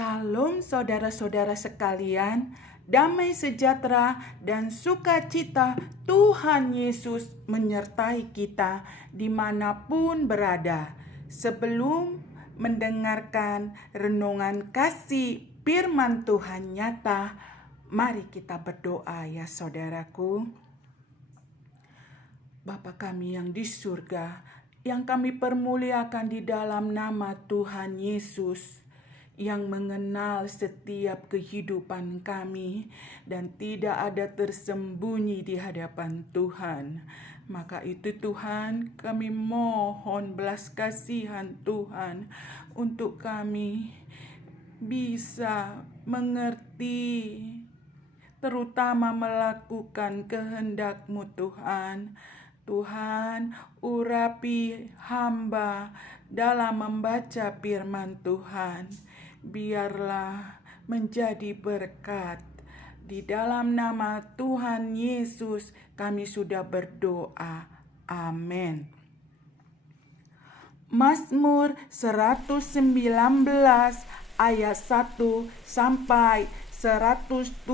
Salam saudara-saudara sekalian, damai sejahtera dan sukacita Tuhan Yesus menyertai kita dimanapun berada. Sebelum mendengarkan renungan kasih firman Tuhan nyata, mari kita berdoa ya saudaraku. Bapa kami yang di surga, yang kami permuliakan di dalam nama Tuhan Yesus, yang mengenal setiap kehidupan kami dan tidak ada tersembunyi di hadapan Tuhan. Maka itu Tuhan, kami mohon belas kasihan Tuhan untuk kami bisa mengerti, terutama melakukan kehendak-Mu Tuhan. Tuhan, urapi hamba dalam membaca firman Tuhan. Biarlah menjadi berkat. Di dalam nama Tuhan Yesus kami sudah berdoa. Amin. Mazmur 119 ayat 1 sampai 176.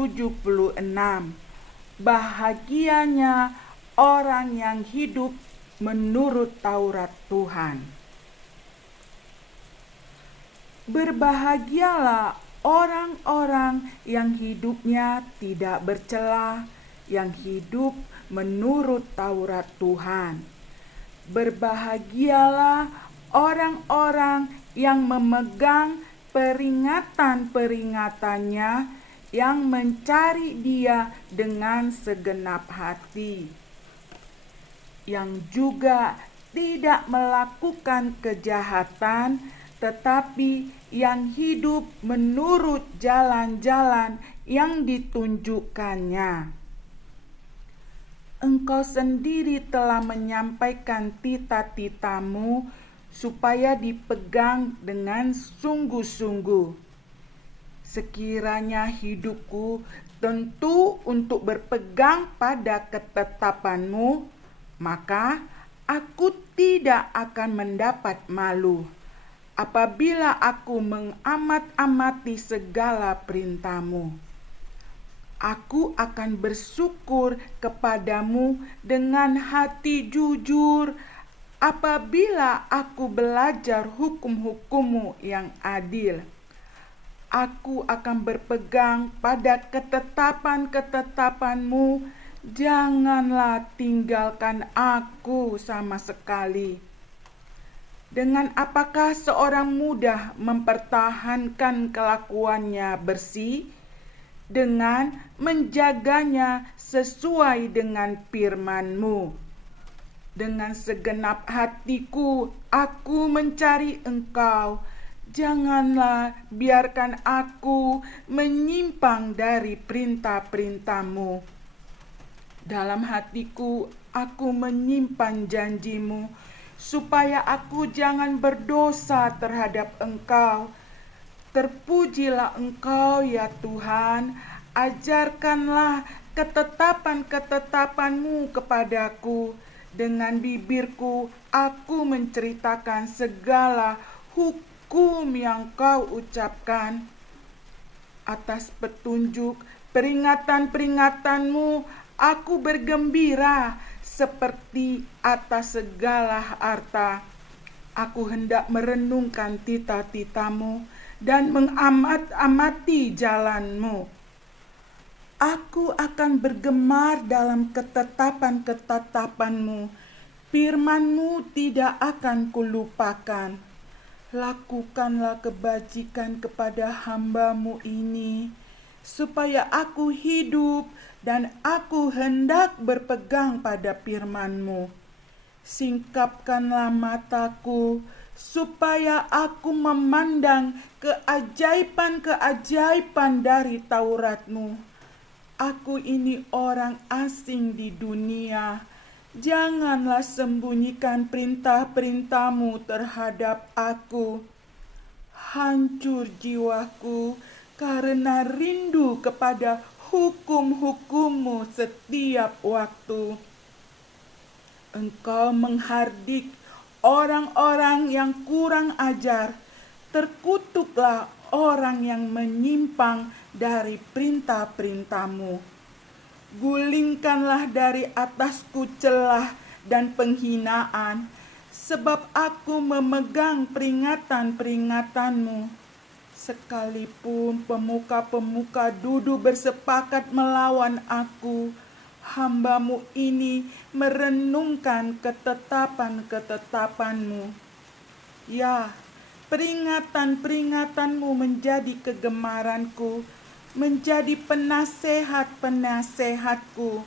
Bahagianya orang yang hidup menurut Taurat Tuhan. Berbahagialah orang-orang yang hidupnya tidak bercela, yang hidup menurut Taurat Tuhan. Berbahagialah orang-orang yang memegang peringatan-peringatannya, yang mencari Dia dengan segenap hati, yang juga tidak melakukan kejahatan, tetapi yang hidup menurut jalan-jalan yang ditunjukkannya. Engkau sendiri telah menyampaikan tita-titamu supaya dipegang dengan sungguh-sungguh. Sekiranya hidupku tentu untuk berpegang pada ketetapan-Mu, maka aku tidak akan mendapat malu apabila aku mengamat-amati segala perintah-Mu. Aku akan bersyukur kepadamu dengan hati jujur apabila aku belajar hukum-hukum-Mu yang adil. Aku akan berpegang pada ketetapan-ketetapan-Mu. Janganlah tinggalkan aku sama sekali. Dengan apakah seorang mudah mempertahankan kelakuannya bersih? Dengan menjaganya sesuai dengan firman-Mu. Dengan segenap hatiku aku mencari Engkau. Janganlah biarkan aku menyimpang dari perintah-perintah-Mu. Dalam hatiku aku menyimpan janji-Mu, supaya aku jangan berdosa terhadap Engkau. Terpujilah Engkau ya Tuhan, ajarkanlah ketetapan-ketetapan-Mu kepadaku. Dengan bibirku aku menceritakan segala hukum yang Kau ucapkan. Atas petunjuk peringatan-peringatan-Mu aku bergembira seperti atas segala harta. Aku hendak merenungkan tita-tita-Mu dan mengamat-amati jalan-Mu. Aku akan bergemar dalam ketetapan-ketetapan-Mu. Firman-Mu tidak akan kulupakan. Lakukanlah kebajikan kepada hamba-Mu ini, supaya aku hidup dan aku hendak berpegang pada firman-Mu. Singkapkanlah mataku, supaya aku memandang keajaiban-keajaiban dari Taurat-Mu. Aku ini orang asing di dunia. Janganlah sembunyikan perintah-perintah-Mu terhadap aku. Hancur jiwaku karena rindu kepada hukum-hukum-Mu setiap waktu. Engkau menghardik orang-orang yang kurang ajar. Terkutuklah orang yang menyimpang dari perintah-perintah-Mu. Gulingkanlah dari atasku celah dan penghinaan, sebab aku memegang peringatan-peringatan-Mu. Sekalipun pemuka-pemuka duduk bersepakat melawan aku, hamba-Mu ini merenungkan ketetapan-ketetapan-Mu. Ya, peringatan-peringatan-Mu menjadi kegemaranku, menjadi penasehat-penasehatku.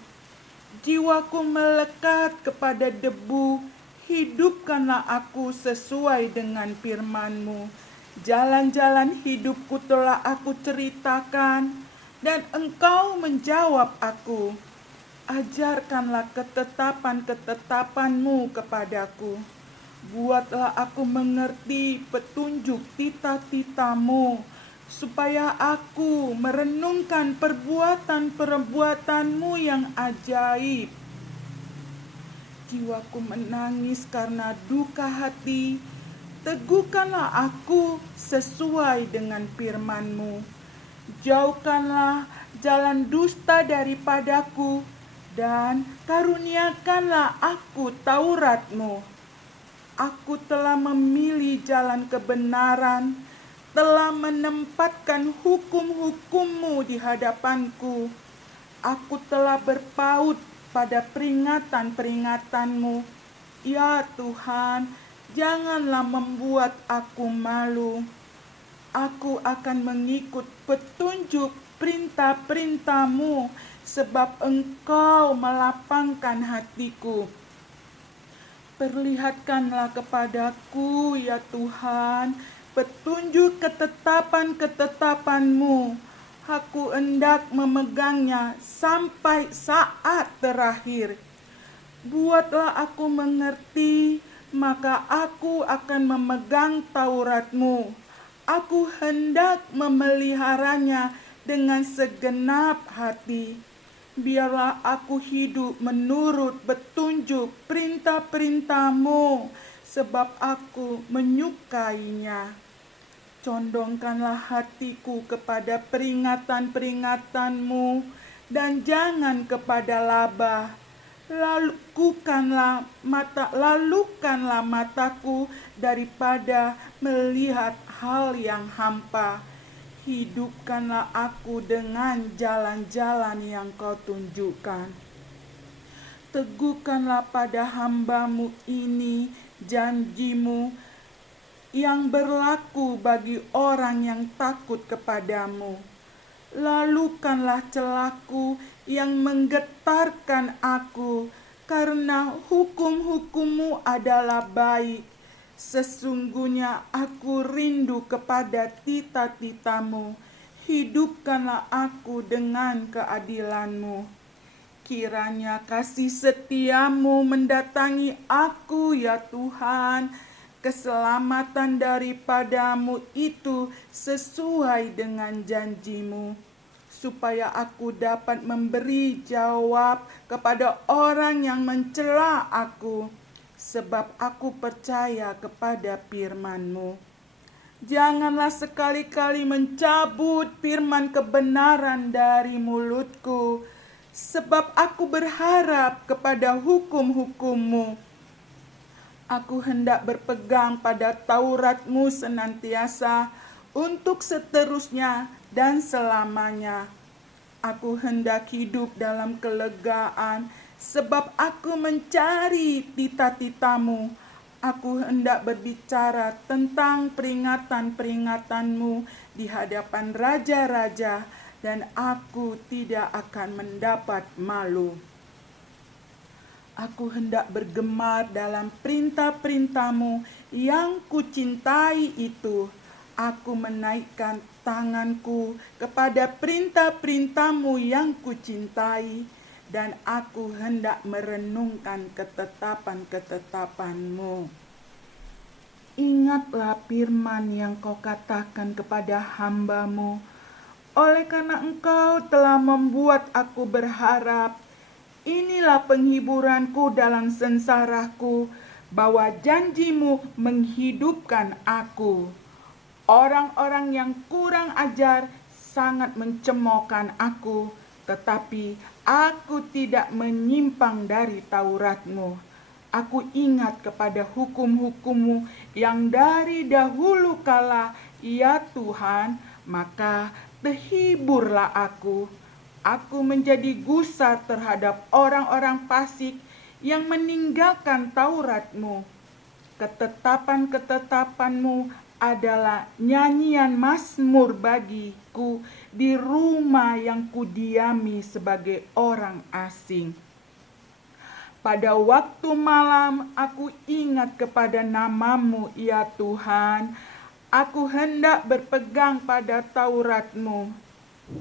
Jiwaku melekat kepada debu, hidupkanlah aku sesuai dengan firman-Mu. Jalan-jalan hidupku telah aku ceritakan, dan Engkau menjawab aku. Ajarkanlah ketetapan-ketetapan-Mu kepadaku. Buatlah aku mengerti petunjuk tita-tita-Mu, supaya aku merenungkan perbuatan-perbuatan-Mu yang ajaib. Jiwaku menangis karena duka hati. Teguhkanlah aku sesuai dengan firman-Mu. Jauhkanlah jalan dusta daripadaku, dan karuniakanlah aku Taurat-Mu. Aku telah memilih jalan kebenaran, telah menempatkan hukum-hukum-Mu di hadapanku. Aku telah berpaut pada peringatan-peringatan-Mu. Ya Tuhan, janganlah membuat aku malu. Aku akan mengikut petunjuk perintah-perintah-Mu, sebab Engkau melapangkan hatiku. Perlihatkanlah kepadaku, ya Tuhan, petunjuk ketetapan-ketetapan-Mu. Aku hendak memegangnya sampai saat terakhir. Buatlah aku mengerti, maka aku akan memegang Taurat-Mu. Aku hendak memeliharanya dengan segenap hati. Biarlah aku hidup menurut petunjuk perintah-perintah-Mu, sebab aku menyukainya. Condongkanlah hatiku kepada peringatan-peringatan-Mu, dan jangan kepada laba. Lalukanlah mataku daripada melihat hal yang hampa. Hidupkanlah aku dengan jalan-jalan yang Kau tunjukkan. Teguhkanlah pada hamba-Mu ini janji-Mu yang berlaku bagi orang yang takut kepadamu. Lalukanlah celahku yang menggetarkan aku, karena hukum-hukum-Mu adalah baik. Sesungguhnya aku rindu kepada tita-tita-Mu. Hidupkanlah aku dengan keadilan-Mu. Kiranya kasih setia-Mu mendatangi aku, ya Tuhan. Keselamatan daripada-Mu itu sesuai dengan janji-Mu, supaya aku dapat memberi jawab kepada orang yang mencela aku, sebab aku percaya kepada firman-Mu. Janganlah sekali-kali mencabut firman kebenaran dari mulutku, sebab aku berharap kepada hukum-hukum-Mu. Aku hendak berpegang pada Taurat-Mu senantiasa untuk seterusnya dan selamanya. Aku hendak hidup dalam kelegaan, sebab aku mencari tita-tita-Mu. Aku hendak berbicara tentang peringatan-peringatan-Mu di hadapan raja-raja, dan aku tidak akan mendapat malu. Aku hendak bergemar dalam perintah-perintah-Mu yang kucintai itu. Aku menaikkan tanganku kepada perintah-perintah-Mu yang kucintai, dan aku hendak merenungkan ketetapan-ketetapan-Mu. Ingatlah firman yang Kau katakan kepada hamba-Mu. Oleh karena Engkau telah membuat aku berharap, inilah penghiburanku dalam sengsaraku, bahwa janji-Mu menghidupkan aku. Orang-orang yang kurang ajar sangat mencemoohkan aku, tetapi aku tidak menyimpang dari Taurat-Mu. Aku ingat kepada hukum-hukum-Mu yang dari dahulu kala, ya Tuhan, maka terhiburlah aku. Aku menjadi gusar terhadap orang-orang fasik yang meninggalkan Taurat-Mu. Ketetapan-ketetapan-Mu adalah nyanyian mazmur bagiku di rumah yang kudiami sebagai orang asing. Pada waktu malam aku ingat kepada nama-Mu, ya Tuhan. Aku hendak berpegang pada Taurat-Mu.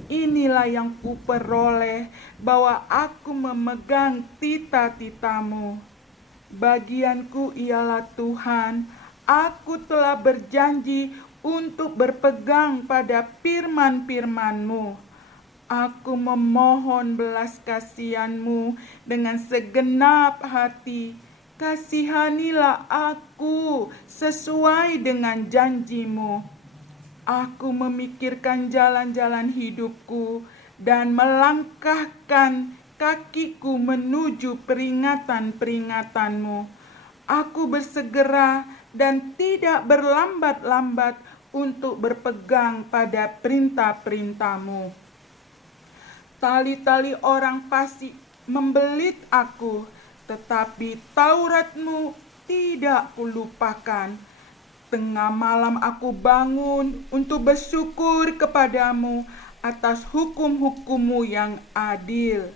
Inilah yang kuperoleh, bahwa aku memegang tita-tita-Mu. Bagianku ialah Tuhan, aku telah berjanji untuk berpegang pada firman-firman-Mu. Aku memohon belas kasihan-Mu dengan segenap hati. Kasihanilah aku sesuai dengan janji-Mu. Aku memikirkan jalan-jalan hidupku dan melangkahkan kakiku menuju peringatan-peringatan-Mu. Aku bersegera dan tidak berlambat-lambat untuk berpegang pada perintah-perintah-Mu. Tali-tali orang fasik membelit aku, tetapi Taurat-Mu tidak kulupakan. Tengah malam aku bangun untuk bersyukur kepadamu atas hukum-hukum-Mu yang adil.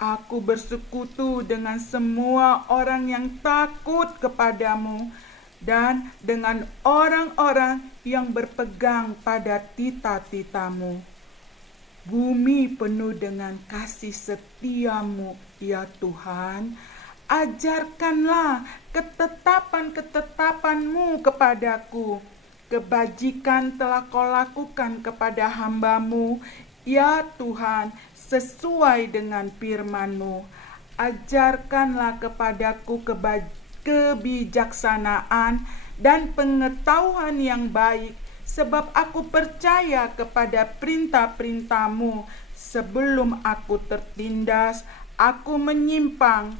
Aku bersekutu dengan semua orang yang takut kepadamu dan dengan orang-orang yang berpegang pada tita-tita-Mu. Bumi penuh dengan kasih setia-Mu, ya Tuhan. Ajarkanlah ketetapan-ketetapan-Mu kepadaku. Kebajikan telah Kau lakukan kepada hamba-Mu, ya Tuhan, sesuai dengan firman-Mu. Ajarkanlah kepadaku kebijaksanaan dan pengetahuan yang baik, sebab aku percaya kepada perintah-perintah-Mu. Sebelum aku tertindas, aku menyimpang,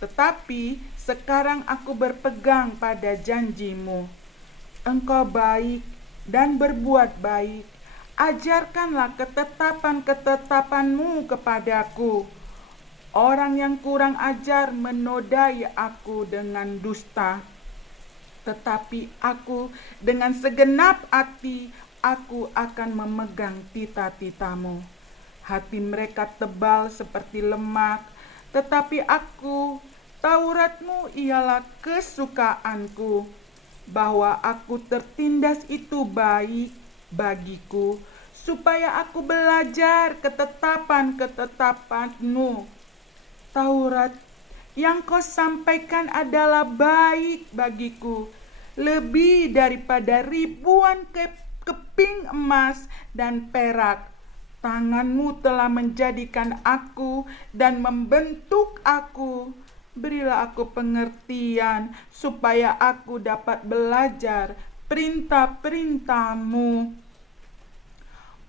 tetapi sekarang aku berpegang pada janji-Mu. Engkau baik dan berbuat baik. Ajarkanlah ketetapan-ketetapan-Mu kepadaku. Orang yang kurang ajar menodai aku dengan dusta, tetapi aku dengan segenap hati, aku akan memegang tita-tita-Mu. Hati mereka tebal seperti lemak, tetapi aku, Taurat-Mu ialah kesukaanku. Bahwa aku tertindas itu baik bagiku, supaya aku belajar ketetapan-ketetapan-Mu. Taurat yang Kau sampaikan adalah baik bagiku, lebih daripada ribuan keping emas dan perak. Tangan-Mu telah menjadikan aku dan membentuk aku. Berilah aku pengertian, supaya aku dapat belajar perintah-perintah-Mu.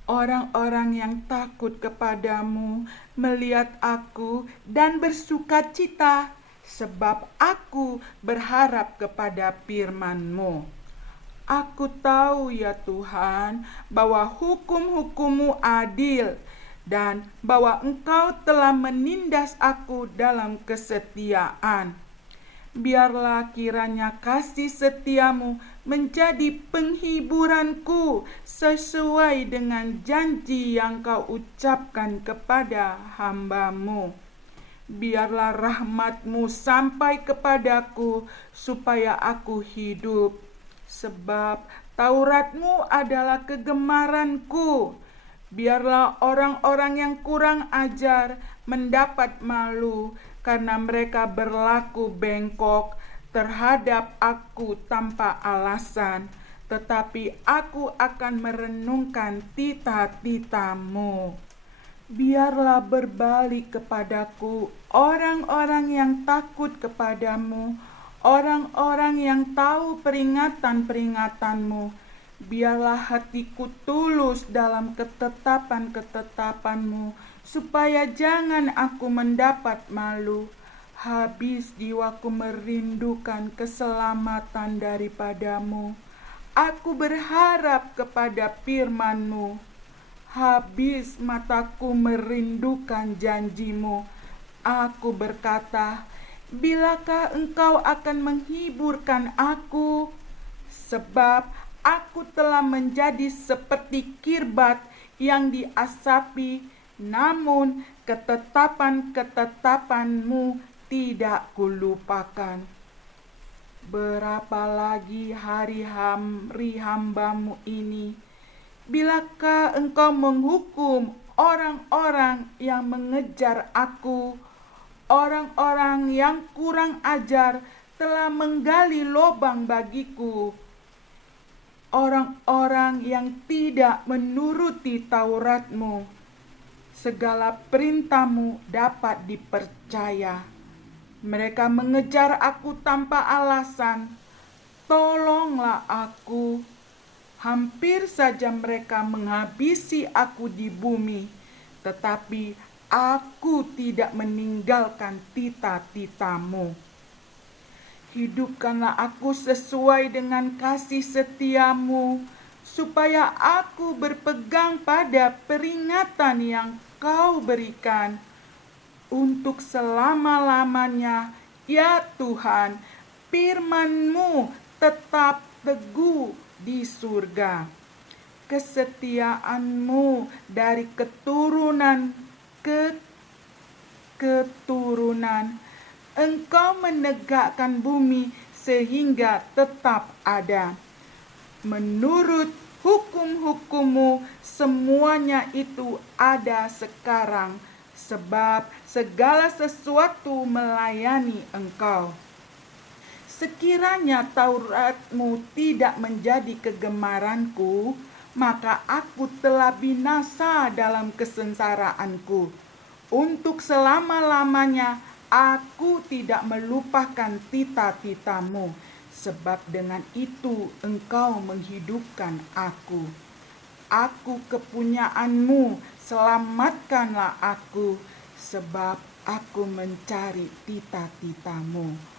Orang-orang yang takut kepadamu melihat aku dan bersukacita, sebab aku berharap kepada firman-Mu. Aku tahu, ya Tuhan, bahwa hukum-hukum-Mu adil, dan bahwa Engkau telah menindas aku dalam kesetiaan. Biarlah kiranya kasih setia-Mu menjadi penghiburanku, sesuai dengan janji yang Kau ucapkan kepada hamba-Mu. Biarlah rahmat-Mu sampai kepadaku, supaya aku hidup. Sebab Taurat-Mu adalah kegemaranku. Biarlah orang-orang yang kurang ajar mendapat malu, karena mereka berlaku bengkok terhadap aku tanpa alasan. Tetapi aku akan merenungkan tita-tita-Mu. Biarlah berbalik kepadaku orang-orang yang takut kepadamu, orang-orang yang tahu peringatan-peringatan-Mu. Biarlah hatiku tulus dalam ketetapan-ketetapan-Mu, supaya jangan aku mendapat malu. Habis jiwaku merindukan keselamatan daripada-Mu. Aku berharap kepada firman-Mu. Habis mataku merindukan janji-Mu. Aku berkata, bilakah Engkau akan menghiburkan aku? Sebab aku telah menjadi seperti kirbat yang diasapi, namun ketetapan-ketetapan-Mu tidak kulupakan. Berapa lagi hari-hari hamba-Mu ini? Bilakah Engkau menghukum orang-orang yang mengejar aku? Orang-orang yang kurang ajar telah menggali lubang bagiku. Orang-orang yang tidak menuruti Taurat-Mu. Segala perintah-Mu dapat dipercaya. Mereka mengejar aku tanpa alasan. Tolonglah aku. Hampir saja mereka menghabisi aku di bumi, tetapi aku tidak meninggalkan tita-tita-Mu. Hidupkanlah aku sesuai dengan kasih setia-Mu, supaya aku berpegang pada peringatan yang Kau berikan untuk selama-lamanya. Ya Tuhan, firman-Mu tetap teguh di surga. Kesetiaan-Mu dari keturunan ke keturunan. Engkau menegakkan bumi sehingga tetap ada. Menurut hukum-hukum-Mu semuanya itu ada sekarang, sebab segala sesuatu melayani Engkau. Sekiranya Taurat-Mu tidak menjadi kegemaranku, maka aku telah binasa dalam kesengsaraanku. Untuk selama-lamanya aku tidak melupakan tita-tita-Mu, sebab dengan itu Engkau menghidupkan aku. Aku kepunyaan-Mu, selamatkanlah aku, sebab aku mencari tita-tita-Mu.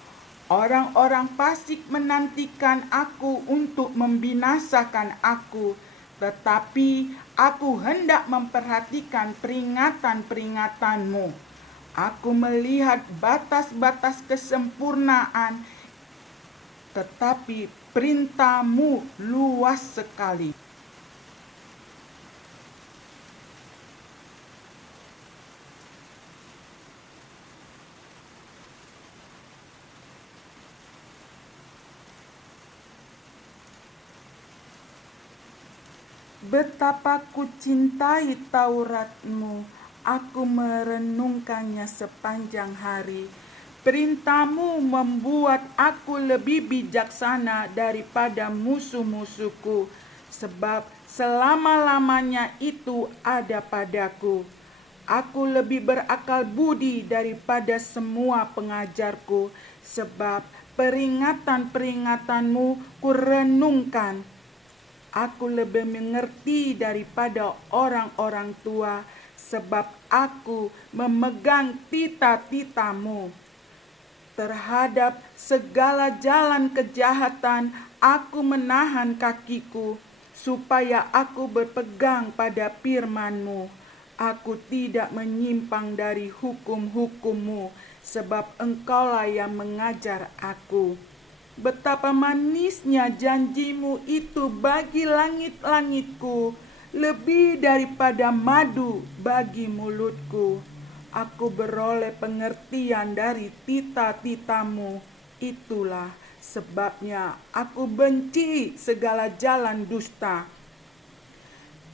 Orang-orang fasik menantikan aku untuk membinasakan aku, tetapi aku hendak memperhatikan peringatan-peringatan-Mu. Aku melihat batas-batas kesempurnaan, tetapi perintah-Mu luas sekali. Betapa ku cintai Taurat-Mu, aku merenungkannya sepanjang hari. Perintah-Mu membuat aku lebih bijaksana daripada musuh-musuhku, sebab selama-lamanya itu ada padaku. Aku lebih berakal budi daripada semua pengajarku, sebab peringatan-peringatan-Mu kurenungkan. Aku lebih mengerti daripada orang-orang tua, sebab aku memegang tita-tita-Mu. Terhadap segala jalan kejahatan, aku menahan kakiku, supaya aku berpegang pada firman-Mu. Aku tidak menyimpang dari hukum-hukum-Mu, sebab Engkaulah yang mengajar aku. Betapa manisnya janji-Mu itu bagi langit-langitku, lebih daripada madu bagi mulutku. Aku beroleh pengertian dari tita-tita-Mu, itulah sebabnya aku benci segala jalan dusta.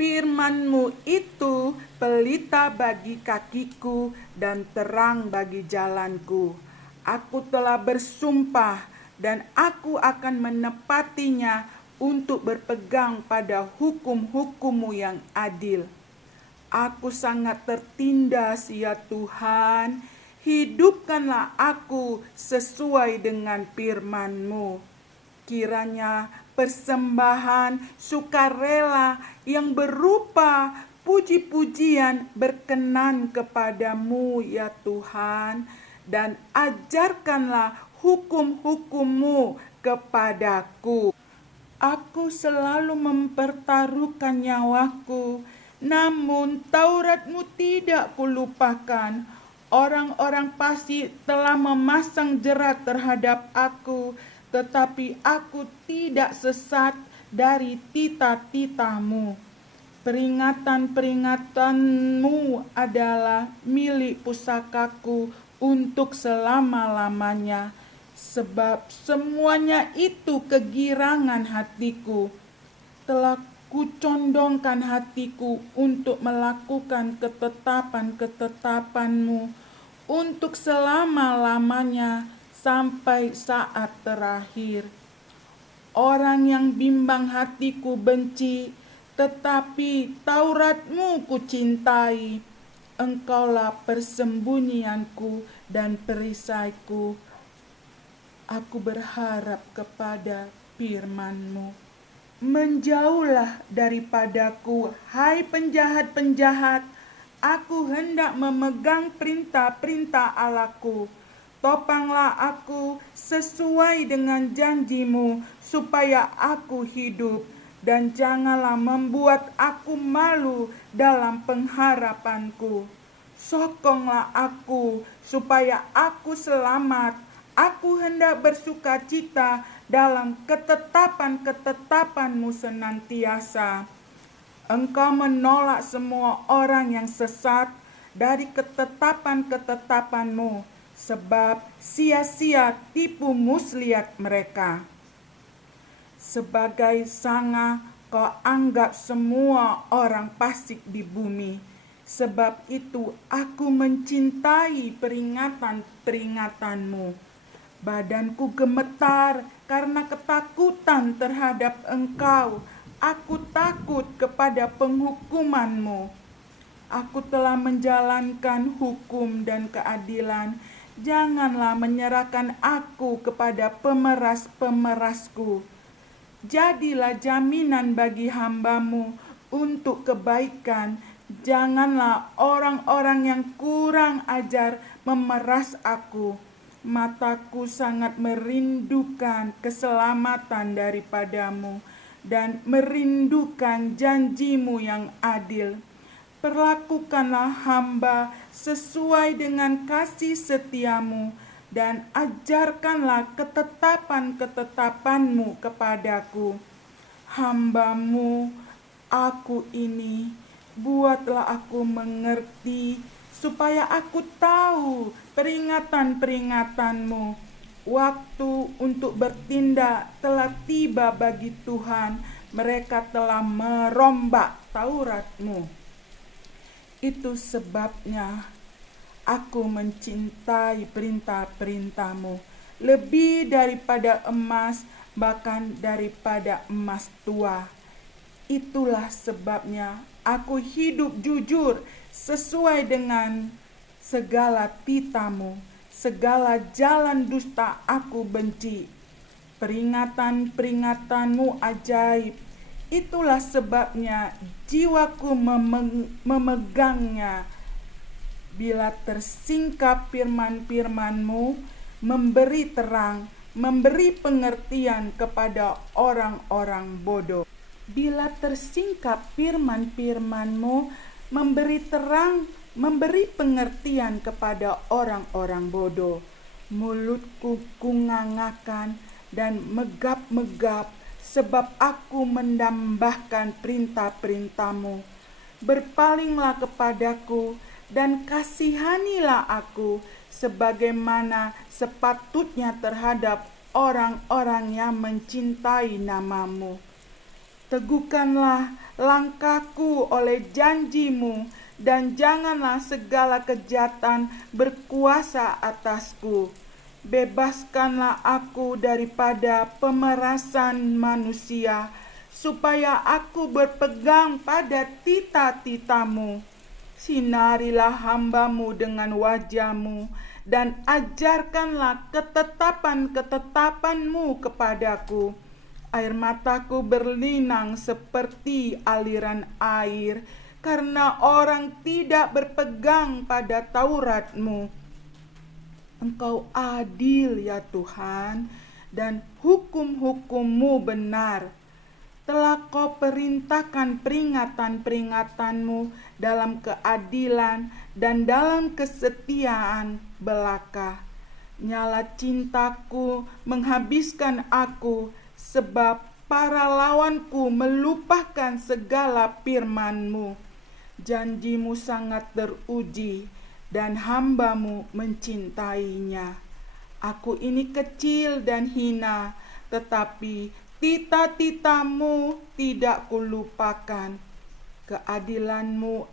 Firman-Mu itu pelita bagi kakiku dan terang bagi jalanku. Aku telah bersumpah dan aku akan menepatinya untuk berpegang pada hukum-hukum-Mu yang adil. Aku sangat tertindas, ya Tuhan. Hidupkanlah aku sesuai dengan firman-Mu. Kiranya persembahan sukarela yang berupa puji-pujian berkenan kepadamu ya Tuhan, dan ajarkanlah hukum-hukum-Mu kepadaku. Aku selalu mempertaruhkan nyawaku, namun Taurat-Mu tidak kulupakan. Orang-orang fasik telah memasang jerat terhadap aku, tetapi aku tidak sesat dari tita-tita-Mu. Peringatan-peringatan-Mu adalah milik pusakaku untuk selama-lamanya, sebab semuanya itu kegirangan hatiku. Telah kucondongkan hatiku untuk melakukan ketetapan-ketetapan-Mu untuk selama-lamanya sampai saat terakhir. Orang yang bimbang hatiku benci, tetapi Taurat-Mu kucintai. Engkaulah persembunyianku dan perisaiku. Aku berharap kepada firman-Mu. Menjauhlah daripadaku, hai penjahat-penjahat. Aku hendak memegang perintah-perintah Allahku. Topanglah aku sesuai dengan janji-Mu, supaya aku hidup. Dan janganlah membuat aku malu dalam pengharapanku. Sokonglah aku, supaya aku selamat. Aku hendak bersuka cita dalam ketetapan-ketetapan-Mu senantiasa. Engkau menolak semua orang yang sesat dari ketetapan-ketetapan-Mu, sebab sia-sia tipu muslihat mereka. Sebagai sanga Kau anggap semua orang fasik di bumi. Sebab itu aku mencintai peringatan-peringatan-Mu. Badanku gemetar karena ketakutan terhadap Engkau. Aku takut kepada penghukuman-Mu. Aku telah menjalankan hukum dan keadilan. Janganlah menyerahkan aku kepada pemeras-pemerasku. Jadilah jaminan bagi hamba-Mu untuk kebaikan. Janganlah orang-orang yang kurang ajar memeras aku. Mataku sangat merindukan keselamatan daripada-Mu dan merindukan janji-Mu yang adil. Perlakukanlah hamba sesuai dengan kasih setia-Mu dan ajarkanlah ketetapan-ketetapan-Mu kepadaku. Hamba-Mu aku ini, buatlah aku mengerti, supaya aku tahu peringatan-peringatan-Mu. Waktu untuk bertindak telah tiba bagi Tuhan. Mereka telah merombak Taurat-Mu. Itu sebabnya aku mencintai perintah-perintah-Mu lebih daripada emas, bahkan daripada emas tua. Itulah sebabnya aku hidup jujur sesuai dengan segala tita-Mu. Segala jalan dusta aku benci. Peringatan-peringatan-Mu ajaib. Itulah sebabnya jiwaku memegangnya. Bila tersingkap firman-firman-Mu, memberi terang, memberi pengertian kepada orang-orang bodoh. Bila tersingkap firman-firman-Mu, memberi terang, memberi pengertian kepada orang-orang bodoh. Mulutku kungangakan dan megap-megap, sebab aku mendambahkan perintah-perintah-Mu. Berpalinglah kepadaku dan kasihanilah aku, sebagaimana sepatutnya terhadap orang-orang yang mencintai nama-Mu. Teguhkanlah langkahku oleh janji-Mu, dan janganlah segala kejahatan berkuasa atasku. Bebaskanlah aku daripada pemerasan manusia, supaya aku berpegang pada tita-tita-Mu. Sinarilah hamba-Mu dengan wajah-Mu, dan ajarkanlah ketetapan-ketetapan-Mu kepadaku. Air mataku berlinang seperti aliran air, karena orang tidak berpegang pada Taurat-Mu. Engkau adil ya Tuhan, dan hukum-hukum-Mu benar. Telah Kau perintahkan peringatan-peringatan-Mu dalam keadilan dan dalam kesetiaan belaka. Nyala cintaku menghabiskan aku, sebab para lawanku melupakan segala firman-Mu. Janji-Mu sangat teruji, dan hamba-Mu mencintainya. Aku ini kecil dan hina, tetapi tita-tita-Mu tidak kulupakan. Keadilan-Mu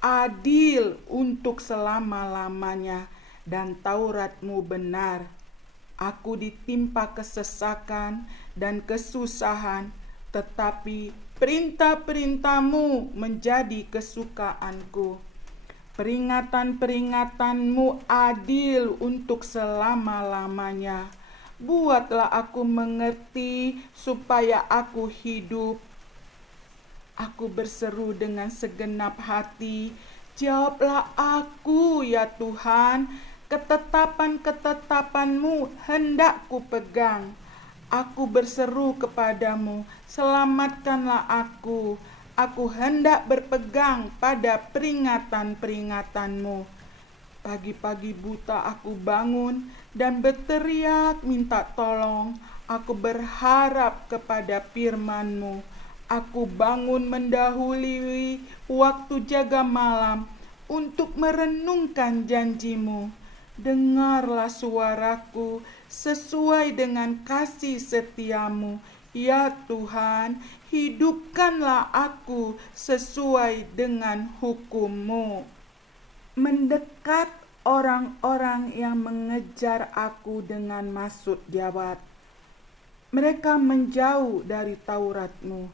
adil untuk selama-lamanya, dan Taurat-Mu benar. Aku ditimpa kesesakan dan kesusahan, tetapi perintah-perintah-Mu menjadi kesukaanku. Peringatan-peringatan-Mu adil untuk selama-lamanya. Buatlah aku mengerti supaya aku hidup. Aku berseru dengan segenap hati, jawablah aku ya Tuhan. Ketetapan-ketetapan-Mu hendak ku pegang. Aku berseru kepadamu, selamatkanlah aku. Aku hendak berpegang pada peringatan-peringatan-Mu. Pagi-pagi buta aku bangun dan berteriak minta tolong. Aku berharap kepada firman-Mu. Aku bangun mendahului waktu jaga malam untuk merenungkan janji-Mu. Dengarlah suaraku sesuai dengan kasih setia-Mu. Ya Tuhan, hidupkanlah aku sesuai dengan hukum-Mu. Mendekat orang-orang yang mengejar aku dengan maksud jahat. Mereka menjauh dari Taurat-Mu.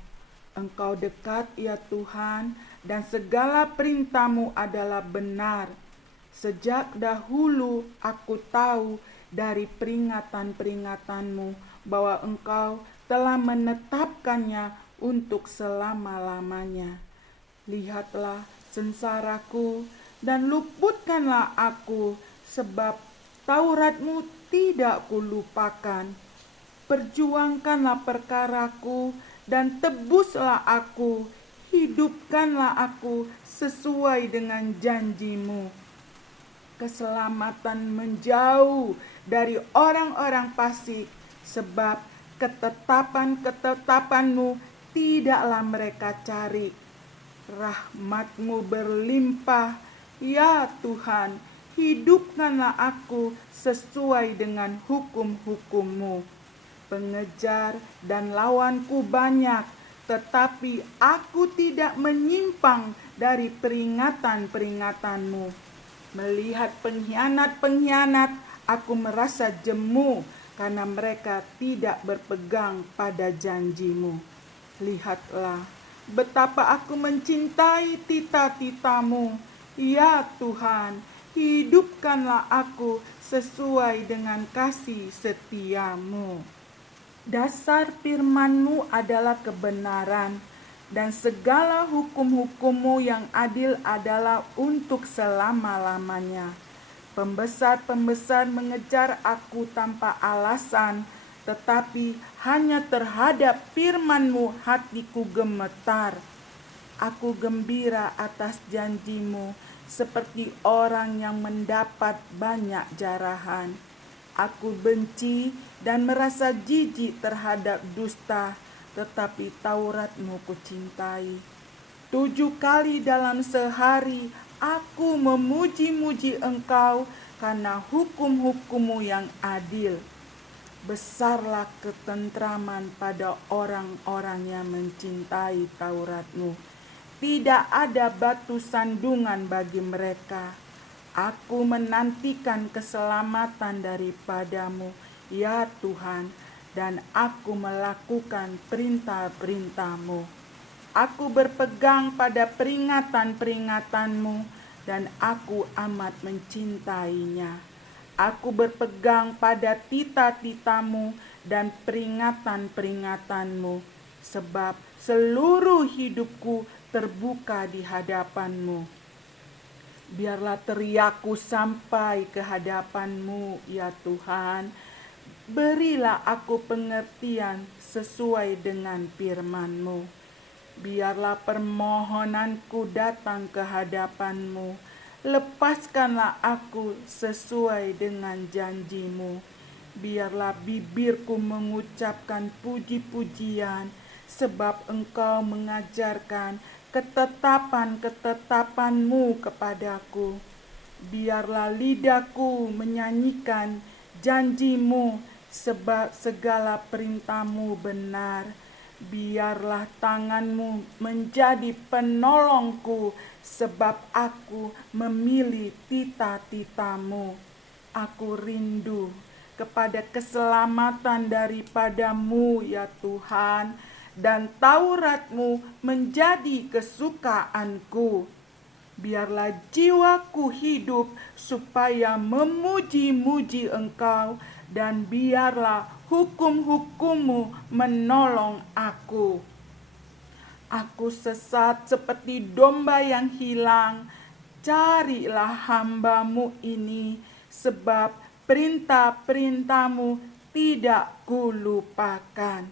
Engkau dekat ya Tuhan, dan segala perintah-Mu adalah benar. Sejak dahulu aku tahu dari peringatan-peringatan-Mu bahwa Engkau telah menetapkannya untuk selama-lamanya. Lihatlah sengsaraku dan luputkanlah aku, sebab Taurat-Mu tidak kulupakan. Perjuangkanlah perkaraku dan tebuslah aku. Hidupkanlah aku sesuai dengan janji-Mu. Keselamatan menjauh dari orang-orang fasik, sebab ketetapan-ketetapan-Mu tidaklah mereka cari. Rahmat-Mu berlimpah, ya Tuhan, hidupkanlah aku sesuai dengan hukum-hukum-Mu. Pengejar dan lawanku banyak, tetapi aku tidak menyimpang dari peringatan-peringatan-Mu. Melihat pengkhianat-pengkhianat, aku merasa jemu karena mereka tidak berpegang pada janji-Mu. Lihatlah betapa aku mencintai tita-tita-Mu. Ya Tuhan, hidupkanlah aku sesuai dengan kasih setia-Mu. Dasar firman-Mu adalah kebenaran, dan segala hukum-hukum-Mu yang adil adalah untuk selama-lamanya. Pembesar-pembesar mengejar aku tanpa alasan, tetapi hanya terhadap firman-Mu hatiku gemetar. Aku gembira atas janji-Mu, seperti orang yang mendapat banyak jarahan. Aku benci dan merasa jijik terhadap dusta, tetapi Taurat-Mu kucintai. 7 kali dalam sehari aku memuji-muji Engkau karena hukum-hukum-Mu yang adil. Besarlah ketentraman pada orang-orang yang mencintai Taurat-Mu. Tidak ada batu sandungan bagi mereka. Aku menantikan keselamatan daripada-Mu, ya Tuhan, dan aku melakukan perintah-perintah-Mu. Aku berpegang pada peringatan-peringatan-Mu, dan aku amat mencintainya. Aku berpegang pada tita-tita-Mu, dan peringatan-peringatanmu, sebab seluruh hidupku terbuka di hadapanmu. Biarlah teriakku sampai ke hadapanmu, ya Tuhan. Berilah aku pengertian sesuai dengan firman-Mu. Biarlah permohonanku datang ke hadapanmu. Lepaskanlah aku sesuai dengan janji-Mu. Biarlah bibirku mengucapkan puji-pujian, sebab Engkau mengajarkan ketetapan-ketetapan-Mu kepadaku. Biarlah lidahku menyanyikan janji-Mu, sebab segala perintah-Mu benar. Biarlah tangan-Mu menjadi penolongku, sebab aku memilih tita-tita-Mu. Aku rindu kepada keselamatan daripada-Mu, ya Tuhan, dan Taurat-Mu menjadi kesukaanku. Biarlah jiwaku hidup supaya memuji-muji Engkau, dan biarlah hukum-hukum-Mu menolong aku. Aku sesat seperti domba yang hilang. Carilah hamba-Mu ini, sebab perintah-perintah-Mu tidak kulupakan.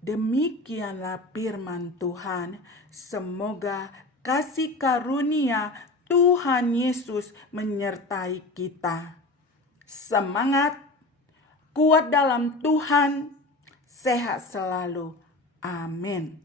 Demikianlah firman Tuhan. Semoga kasih karunia Tuhan Yesus menyertai kita. Semangat, kuat dalam Tuhan, sehat selalu. Amin.